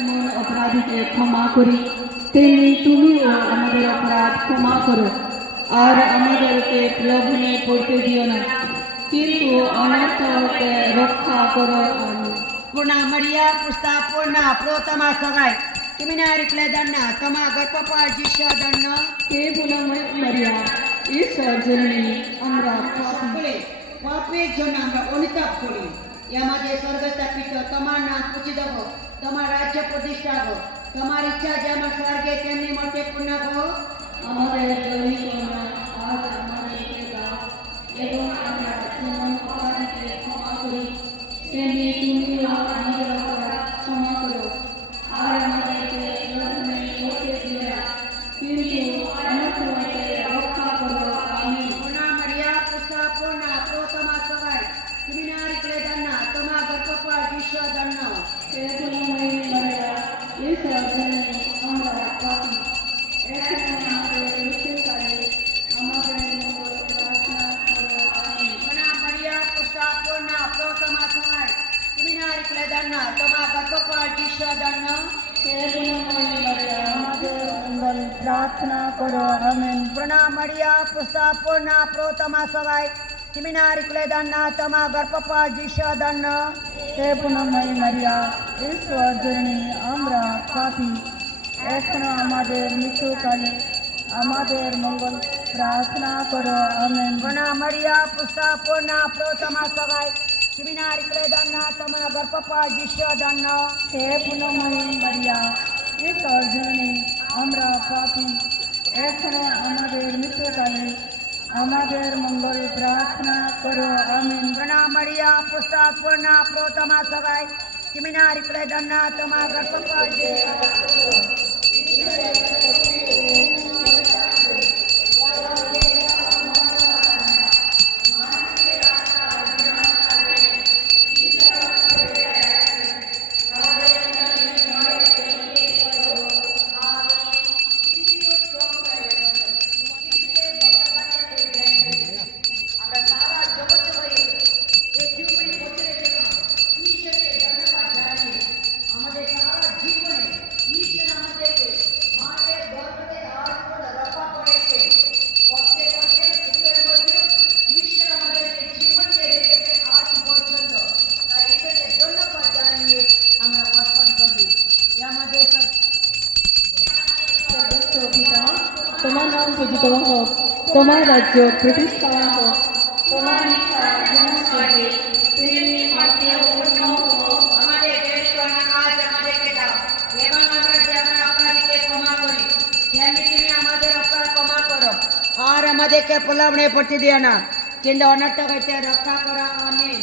যেমন অপরাধীকে ক্ষমা করি, তেমনি তুমিও আমাদের অপরাধ ক্ষমা করো। আর আমাদেরকে প্রলোভনে পড়তে দিও না, কিন্তু অনর্থ হতে রক্ষা করো। আমিন। Purna Maria, Pusta Purna, Protama Sagai, Seminari Kledanna, Tama Garpapar Jisha Danna, হে গুণময় মারিয়া, ঈশ্বর জননী, আমরা পাপী। সকলে পাপের জন্য আমরা অনুতাপ করি। আমাদের স্বর্গস্থাপিত তোমার নাম পূজিত হোক, তোমার রাজ্য প্রতিষ্ঠা হোক, তোমার ইচ্ছা যেমন স্বর্গে তেমনি মর্তে পূর্ণ হোক। আমাদের দৈনিক আহার আজ আমাদেরকে দাও, এবং আমরা যেমন অপরাধীকে ক্ষমা করি, তেমনি তুমিও আমাদের অপরাধ ক্ষমা করো। আর আমাদেরকে প্রলোভনে পড়তে দিও না, কিন্তু অনর্থ হতে রক্ষা করো। আমিন। Purna Maria, Pusta Purna, Protama Sagai, Seminari Kledanna, Tama Garpapar Jisha Danna, হে গুণময় মারিয়া, ঈশ্বর জননী, আমরা পাপী। এখন আমাদের মৃত্যুকালে আমাদের মঙ্গল প্রার্থনা করো। আমিন। Purna Maria, Pusta Purna, Protama Sagai, Seminari Kledanna, Tama Garpapar Jisha Danna, হে গুণময় মারিয়া, আমাদের মঙ্গল প্রার্থনা করো। আমিন। Purna Maria, Pusta Purna, Protama Sagai, Seminari Kledanna, Tama Garpapar Jisha Danna, হে গুণময় মারিয়া, ঈশ্বর জননী, আমরা পাপী। এখন আমাদের মৃত্যুকালে আমাদের মঙ্গল প্রার্থনা করো। আমিন। Purna Maria, Pusta Purna, Protama Sagai, Seminari Kledanna, Tama Garpapar Jisha Danna, হে গুণময় মারিয়া, ঈশ্বর জননী, আমরা পাপী। এখন আমাদের মৃত্যুকালে আমাদের মঙ্গল প্রার্থনা করো। আমিন। Purna Maria, Pusta Purna, Protama Sagai, Seminari Kledanna, Tama Garpapar Jisha Danna. পিতা, তোমার নাম পূজিত হোক, তোমার রাজ্য প্রতিষ্ঠা হোক, তোমার ইচ্ছা যেমন স্বর্গে তেমনি মাটিতেও পূর্ণ হোক। আমাদের দৈনিক আহার আজ আমাদেরকে দাও, এবং আমরা যেমন অপরাধীকে ক্ষমা করি, তেমনি তুমি আমাদের অপরাধ ক্ষমা করো। আর আমাদেরকে প্রলোভনে পড়তে দিও না, কিন্তু অনর্থ হইতে রক্ষা করো। আমিন।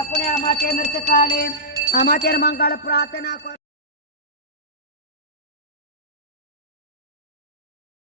এখন আমাদের মৃত্যুকালে আমাদের মঙ্গল প্রার্থনা কর।